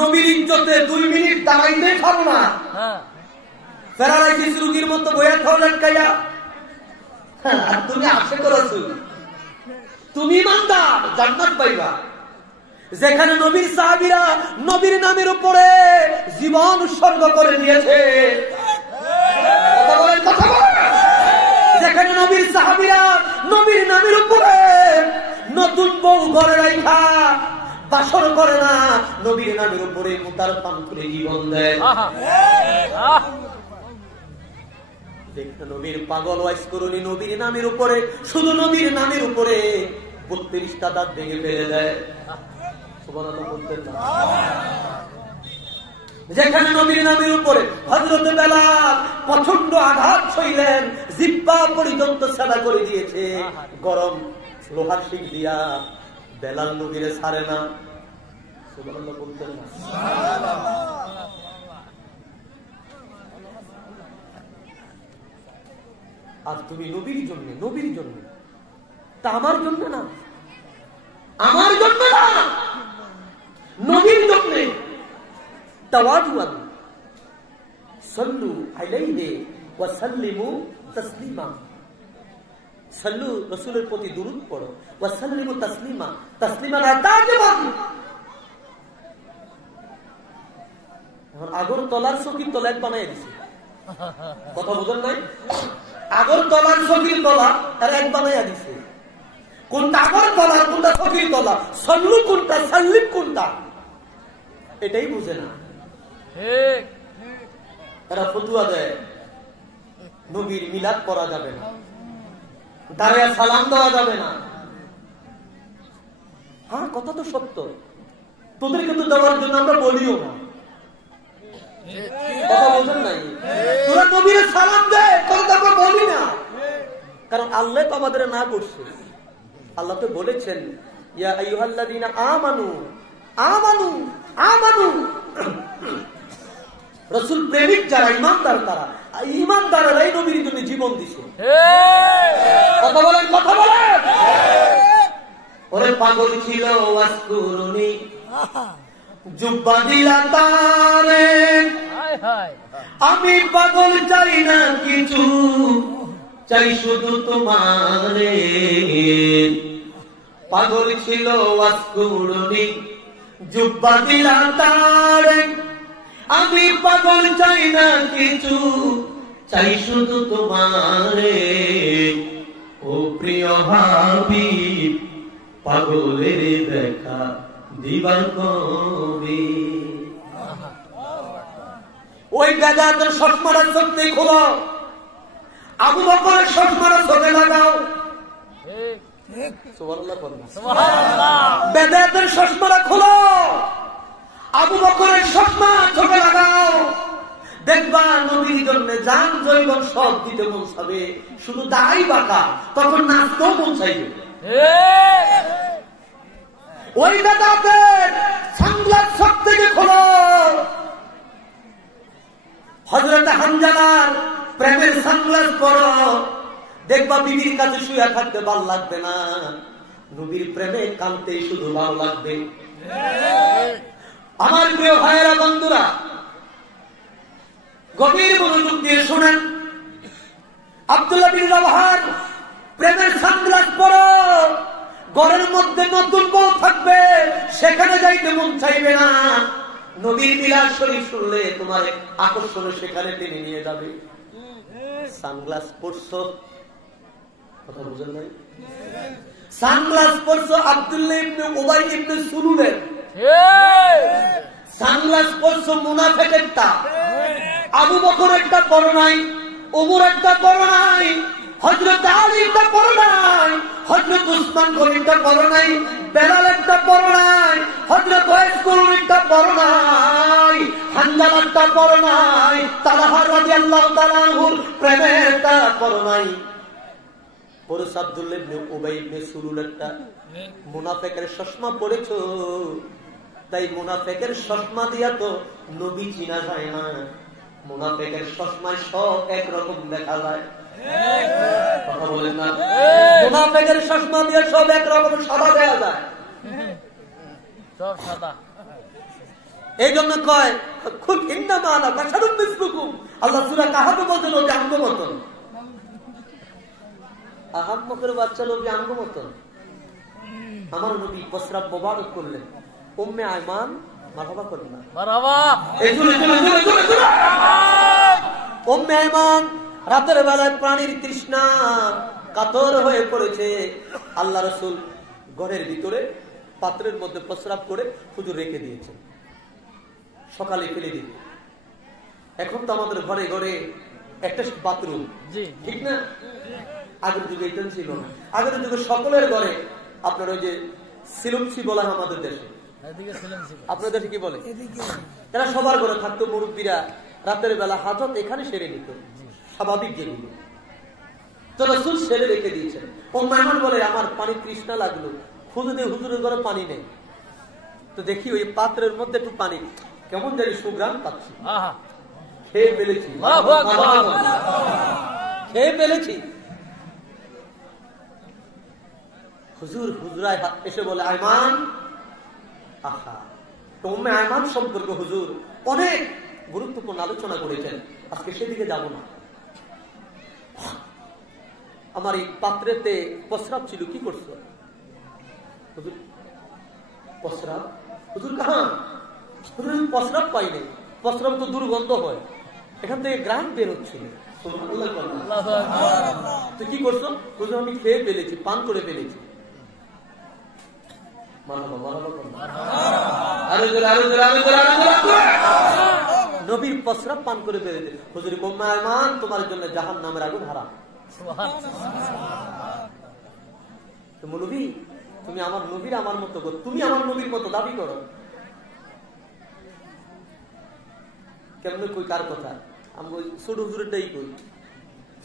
নবীর ইজ্জতে 2 মিনিট দাঁড়াইতে পারো না, প্যারালাইসিস রোগীর মতো বইয়া খাও লটকাইয়া। আর তুমি আশা করেছো তুমি ইমানদার, জান্নাত পাইবা। যেখানে নবীর সাহাবীরা নবীর নামের উপরে জীবন উৎসর্গ করে দিয়েছে, কথা বলেন, যেখানে নবীর সাহাবীরা নবীর নামের উপরে নতুন বউ ঘরে রাখা বাসর করে না, নবীর নামের উপরে মুতার পান করে জীবন দেয়। নবীর পাগল ওয়াইস করুনি নবীর নামের উপরে, শুধু নবীর নামের উপরে 32টা দাঁত ভেঙে ফেলে দেয়। যেখানে নবীর নামের উপরে হযরত বেলাল প্রচন্ড আঘাত সইলেন, জিহ্বা পর্যন্ত সাদা করে দিয়েছে গরম লোহার শিক দিয়া, বেলাল নবীরে ছাড়ে না। সুবহানাল্লাহ বলতেন না? আর তুমি নবীর জন্য, নবীর জন্য, তা আমার জন্য না, আমার জন্য না, নবীর জন্য। তাওয়াদুআন সাল্লু আলাইহি ওয়া সাল্লিমু তাসলিমা, সাল্লু রাসূলের প্রতি দুরূদ পড়ো, ওয়া সাল্লিমু তাসলিমা, তাসলিমা তাজবান। এখন আগর তলার চকির তলা এক বানাই দিছে, কথা বুঝেন নাই? আগর তলার চকির তলা তার এক বানাইয়া দিছে। কোনটা আগর তলা, কোনটা চকির তলা, সাল্লু কোনটা, সাল্লিম কোনটা, এটাই বুঝে না। তারা ফতুয়া দেয় নবীর মিলাদ পড়া যাবে না, দাঁড়িয়ে সালাম দেওয়া যাবে না। হ্যাঁ, কথা তো সত্য, তোদের কিন্তু দেওয়ার জন্য আমরা বলিও না, কথা বোঝেন নাই? তোরা নবীর সালাম দেয়, তোরা আমরা বলি না, কারণ আল্লাহ তো আমাদের না করছে। আল্লাহ তো বলেছেন ইয়া আইয়ুহাল্লাযীনা আমানু আমানু আমানু। রাসূল প্রেমিক যারা, ইমানদার তারা, ইমানদাররাই নবীর জন্য জীবন দিছে। কথা বলেন, কথা বলেন। ওরে পাগল ছিল ওয়াসকুরুনি, জুব্বা দিলা তারে, আমি পাগল চাই না কিছু, চাই শুধু তোমারে। পাগল ছিল ওয়াসকুরুনি, জুব্বা দিলা তারে, আমি পাগল চাই না কিছু, চাই শুধু তোমারে। ও প্রিয় হাবিব, পাগলের দেখা দিবার কবি। ওই বেদাতের চশমাটা চোখে খোলো, আবু বকরের চশমাটা চোখে লাগাও। বেদাতের চশমাটা খোলো, আবু বকরের চশমা চোখে লাগাও, দেখবা নবীর জন্য জান জৈবন সব দিতে মন চাবে, শুধু দাড়ি বাঁকা, তখন নাচতেও মন চাইবে। ওই বেদাতের সানগ্লাস সব থেকে খোলো, হযরত হানজালার প্রেমের সানগ্লাস পরো, দেখবা বিবির কাছে শুয়ে থাকতে ভালো লাগবে না, নবীর প্রেমে কাঁদতে শুধু ভালো লাগবে। আমার প্রিয় ভাইয়েরা, বন্ধুরা, গভীর মনোযোগ দিয়ে শুনেন। আব্দুল্লাহ বিন রাওয়াহার প্রেমের সানগ্লাস পরো, ঘরের মধ্যে নতুন বউ থাকবে, সেখানে যাইতে মন চাইবে না, নবীর মিলাদ শরীফ শুনলে তোমার আকর্ষণ সেখানে টেনে নিয়ে যাবে। সানগ্লাস পরছো, কথা বুঝেন নাই? সানগ্লাস পরছো আব্দুল্লাহ ইবনে উবাই ইবনে সুলুলের, সানগ্লাস পরছো মুনাফিকেরটা, আবু বকর একটা পরো নাই, ওমর একটা পরো নাই, হযরত আলী একটা পরো নাই, হযরত উসমান গনিটা পরো নাই, বেলাল একটা পরো নাই, হযরত ওয়াইস একটা পরো নাই, হানজালা একটা পরো নাই, তালহা রাদিয়াল্লাহু তাআলা আনহুর প্রেমেরটা পরো নাই। পরশ আব্দুল্লাহ ইবনে উবাই ইবনে সুলুল একটা মুনাফিকের চশমা পরেছো, তাই মুনাফিকের চশমা দিয়া তো নবী চিনা যায় না, মুনাফিকের চশমায় সব একরকম দেখা যায়। কথা বলেন না? মুনাফিকের চশমা দিয়ে সব একরকম সাদা দেখা যায়, সব সাদা। এই জন্য কয় খুব ইন্নামা আনা বাশারুম মিসলুকুম। আল্লাহ সূরা কাহাফে বলেন ওকে আঙ্গ মতন, আহাম্মকের বাচ্চা লোকে আঙ্গ মতন। আমার নবী প্রস্রাব মোবারক করলেন, উম্মে আয়মান মারহাবা করলেন না, মারহাবা। উম্মে আয়মান রাতের বেলায় প্রাণীর তৃষ্ণা কাতর হয়ে পড়েছে। আল্লাহ রাসূল ঘরের ভিতরে পাত্রের মধ্যে প্রস্রাব করে হুজুর রেখে দিয়েছে, সকালে ফেলে দিবে। এখন তো আমাদের ঘরে ঘরে একটা বাথরুম, ঠিক না? আগের যুগে এটা ছিল না। আগের যুগে সকলের ঘরে আপনার ওই যে সিলুমসি বলা হয় আমাদের দেশে, আপনার দেশে কি বলে, তারা সবার ঘরে থাকতো। মুরব্বীরা রাতের বেলা হাজত এখানে সেরে নিত, স্বাভাবিক যেগুলো তো রাসূল সেরে রেখে দিয়েছেন। ও মেহমান বলে আমার পানি তৃষ্ণা লাগলো, হুজুরের ঘরে পানি নেই, তো দেখি ওই পাত্রের মধ্যে একটু পানি, কেমন জানি সুগ্রাম পাচ্ছি, খেয়ে ফেলেছি, খেয়ে ফেলেছি। হুজুরায় এসে বলে আয়মান, আহা তোমরা আয়মান সম্পর্কে হুজুর অনেক গুরুত্বপূর্ণ আলোচনা করেছেন, আজকে সেদিকে যাব না। আমার এই পাত্রেতে প্রস্রাব ছিল, কি করছো হুজুর? প্রস্রাব? হুজুর কাহা? হুজুর প্রস্রাব পাই নাই, প্রস্রাব তো দুর্গন্ধ হয়, এখান থেকে গ্রাম বের হচ্ছিল। তুই কি করছো? হুজুর আমি খেয়ে ফেলেছি, পান করে ফেলেছি। নবীর প্রস্রাব পান করে ফেলেছে। হুজুর মান তোমার জন্য জাহান্নামের আগুন হারাম। নবী তুমি আমার নবীর আমার মতো, তুমি আমার নবীর মতো দাবি করো, কেমন কই কার কথা? আমি ছোট হুজুরটাই কই,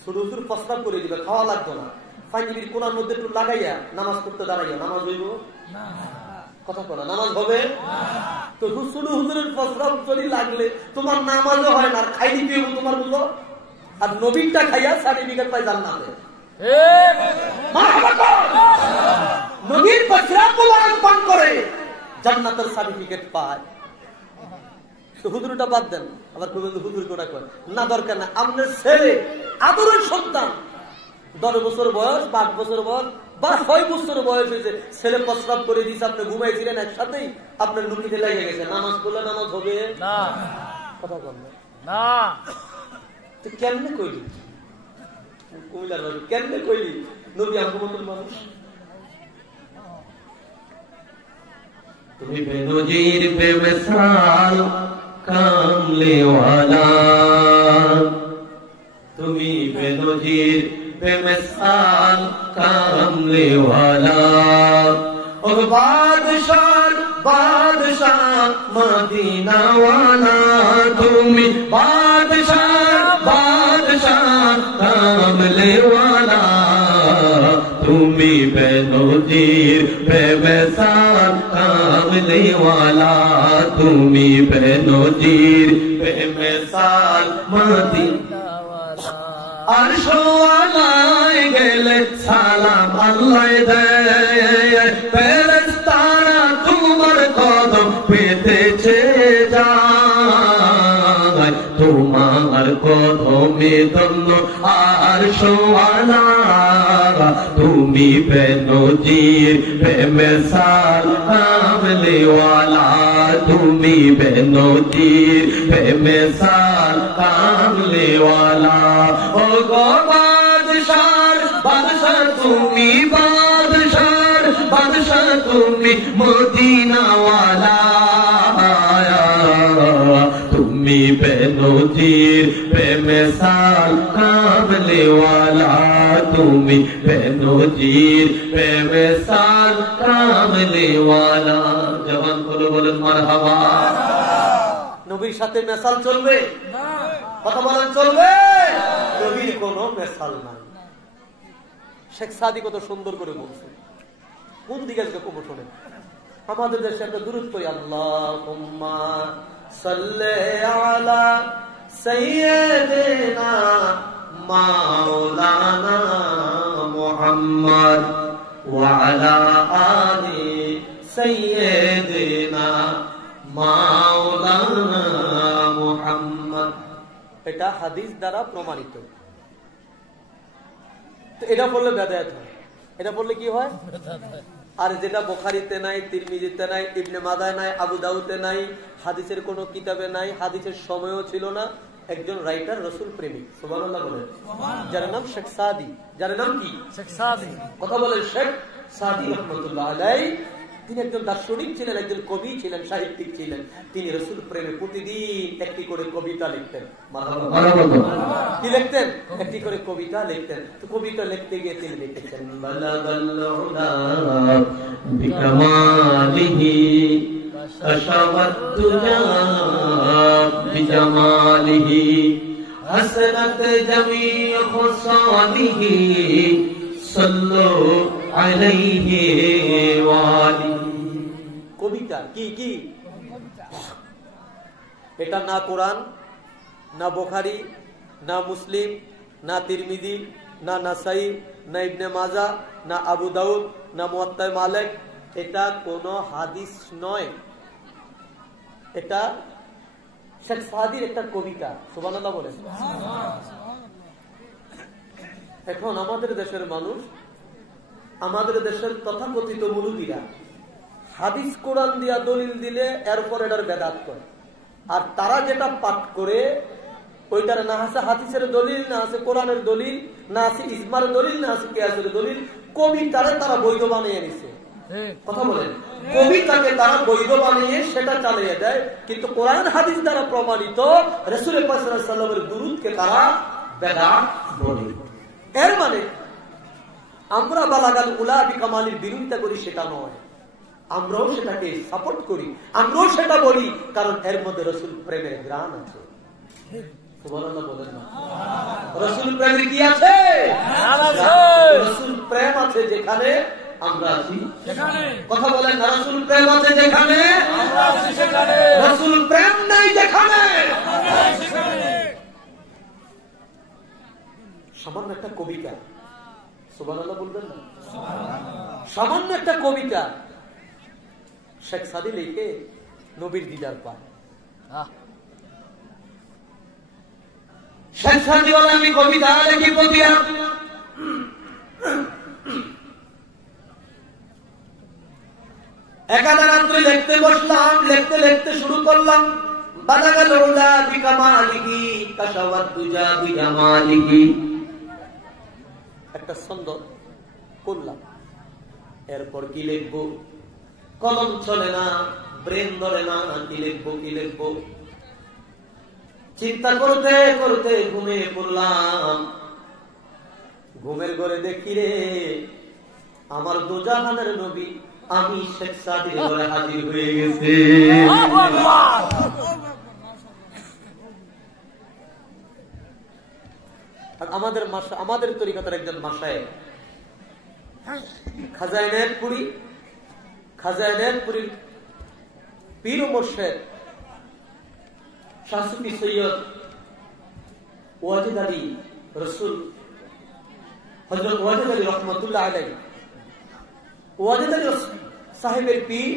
ছোট হুজুর প্রস্তাব করে দিবে, খাওয়া লাগতো না, পাঞ্জাবির কোনার মধ্যে একটু লাগাইয়া নামাজ পড়তে দাঁড়াইয়া নামাজ হইব কথা করা, নামাজ হবে তো? ছোট হুজুরের প্রস্তাব চলি লাগলে তোমার নামাজও হয় না, আর খাইনি পেয়ে তোমার বুঝো, আর নবীনটা খাইয়া সার্টিফিকেট পাই জান্নাতে। নবীর প্রস্তাব পান করে জান্নাতের সার্টিফিকেট পায়। হুজুরটা বাদ দেন, আবার হুজুর কোটা কয় না, দরকার না। আপনার ছেলে আদরের সন্তান, 10 বছর বয়স, 5 বছর বয়স বা 6 বছর বয়স হয়েছে, ছেলে প্রস্রাব করে দিয়েছে, আপনি ঘুমাইছিলেন একসাথেই, আপনার লুকিতে লেগে গেছে, নামাজ পড়লে নামাজ হবে না, কথা বল না। তো কেমনে কইলি কুমিল্লার বাবু, কেমনে কইলি নবী আমার মতন মানুষ? তুমি বেনজির বেমিসাল কামলেওয়ালা, তুমি বেনজির বেমিসাল কামলেওয়ালা, ও বাদশাহ বাদশাহ মদিনাওয়ালা, তুমি বাদশাহ বাদশাহ কামলেওয়ালা, তুমি বেনজির বেমিসাল কামলেওয়ালা, তুমি বেনজির বেমিসাল মদিনাওয়ালা। আরশওয়ালায় গেলে সালাম আল্লাহ দেয়, ফেরেশতারা তোমার কদম পেতেছে যায়, তোমার কদমে ধন্য আরশওয়ালা, তুমি বেনজির বেমিসাল কামলেওয়ালা, তুমি বেনজির বেমিসাল কামলেওয়ালা, ও গো বাদশাহ বাদশাহ তুমি বাদশাহ বাদশাহ তুমি মদিনাওয়ালা, তুমি বেনজির বেমিসাল কামলেওয়ালা, তুমি বেনজির বেমিসাল কামলেওয়ালা। জবান করে বলেন মারহাবা। নবীর সাথে মেসাল চলবে না, কথা বলেন চলবে? নবীর কোন মেসাল নাই। শেখ সাদি কত সুন্দর করে বলছে, কোন দিকে আজকে কবর শোনেন? আমাদের দেশে একটা দূরত্ব, আল্লাহুম্মা সাল্লি আলা সাইয়্যিদিনা মাওলানা মুহাম্মদ ওয়া আলা আলি সাইয়্যিদিনা মাওলানা এটা হাদিস দ্বারা প্রমাণিত। তো এটা বললে বেদায়েত হয়, এটা বললে কি হয়? আর যেটা বুখারীতে নাই, তিরমিজিতে নাই, ইবনে মাজায় নাই, আবু দাউদে নাই, হাদিসের কোন কিতাবে নাই, হাদিসের সময়ও ছিল না, একজন রাইটার রসুল প্রেমিক, সুবহানাল্লাহ বলেন, যার নাম শেখ সাদি। যার নাম কি? শেখ সাদি। কথা বলেন, শেখ সাদি রাহমাতুল্লাহ আলাইহি। তিনি একজন দার্শনিক ছিলেন, একজন কবি ছিলেন, সাহিত্যিক ছিলেন। তিনি রসুল প্রেমে প্রতিদিন একটি করে কবিতা লিখতেন। কি লিখতেন? একটি করে কবিতা লিখতেন। তো কবিতা লিখতে গিয়ে তিনি লিখেছেন, حسنت جميع خصاله صلوا عليه وآله। কবিতা কি কি? এটা না কোরআন, না বুখারী, না মুসলিম, না তিরমিজি, না নাসাই, না ইবনে মাজাহ, না আবু দাউদ, না মুওয়াত্তা মালিক। এটা কোন হাদিস নয়, এটা শেখ সাদির একটা কবিতা। সুবহানাল্লাহ বলেন। এখন আমাদের দেশের মানুষ, আমাদের দেশের তথাকথিত মুলুবীরা হাদিস কোরআন দিয়া দলিল দিলে এরপর এটার বেদাত করে। আর তারা যেটা পাঠ করে ওইটার না আছে হাদিসের দলিল, না আছে কোরআনের দলিল, না আছে ইজমার দলিল, না আছে কিয়াসের দলিল। কবিতারে তারা বৈধ বানিয়ে নিছে। কথা বলেন, কবিতাকে তারা বৈধ বানিয়ে সেটা চালিয়ে দেয়, কিন্তু কোরআন হাদিস দ্বারা প্রমাণিত রাসূল পাক সাল্লাল্লাহু আলাইহি ওয়াসাল্লামের দুরূদকে তারা বেদাত বলে। এর মানে আমরা বালাগাল উলা বিকামালির বিরোধিতা করি সেটা নয়, আমরাও সেটাকে সাপোর্ট করি, আমরাও সেটা বলি, কারণ এর মধ্যে রাসূল প্রেমের গ্রাণ আছে। সুবহানাল্লাহ বলেন না? রাসূল প্রেমের কি আছে? রাসূল প্রেম আছে যেখানে আমরা আছি সেখানে। কথা বলেন না? রাসূল প্রেম আছে যেখানে আমরা আছি সেখানে। রাসূল প্রেম নাই যেখানে আমরা আছি সেখানে। সামান্য একটা কবিতা, সুবহানাল্লাহ বলবেন না? সামান্য একটা কবিতা শেখ সাদি লিখে নবীর দিদার পায়। শেখ সাদি বলে, আমি কবিতা লিখি পতিয়া, একাদা রাত্রে লিখতে বসলাম, লিখতে লিখতে শুরু করলাম, বালাগাল উলা বিকামালিহি কাশাওয়াত দুজা বিজামালিহি। একটা ছন্দ করলাম, এরপর কি লিখবো? কলম চলে না, ব্রেন ধরে না, কি লিখবো কি লিখবো? চিন্তা করতে করতে ঘুমিয়ে পড়লাম। ঘুমের ঘরে দেখি রে আমার দুজাহানের নবী, আমি শেখ সাদির ঘরে হাজির হয়ে গেছে। আমাদের মাসা, আমাদের তরিকাতের একজন মাসায়েখ খাজাইনাতপুরীর পীর ও মুর্শিদ শাহ সুফি সৈয়দ ওয়াজিদ আলী রসুল, হযরত ওয়াজিদ আলী রহমাতুল্লাহ আলাইহি, ওয়াজিদ আলী সাহেবের পীর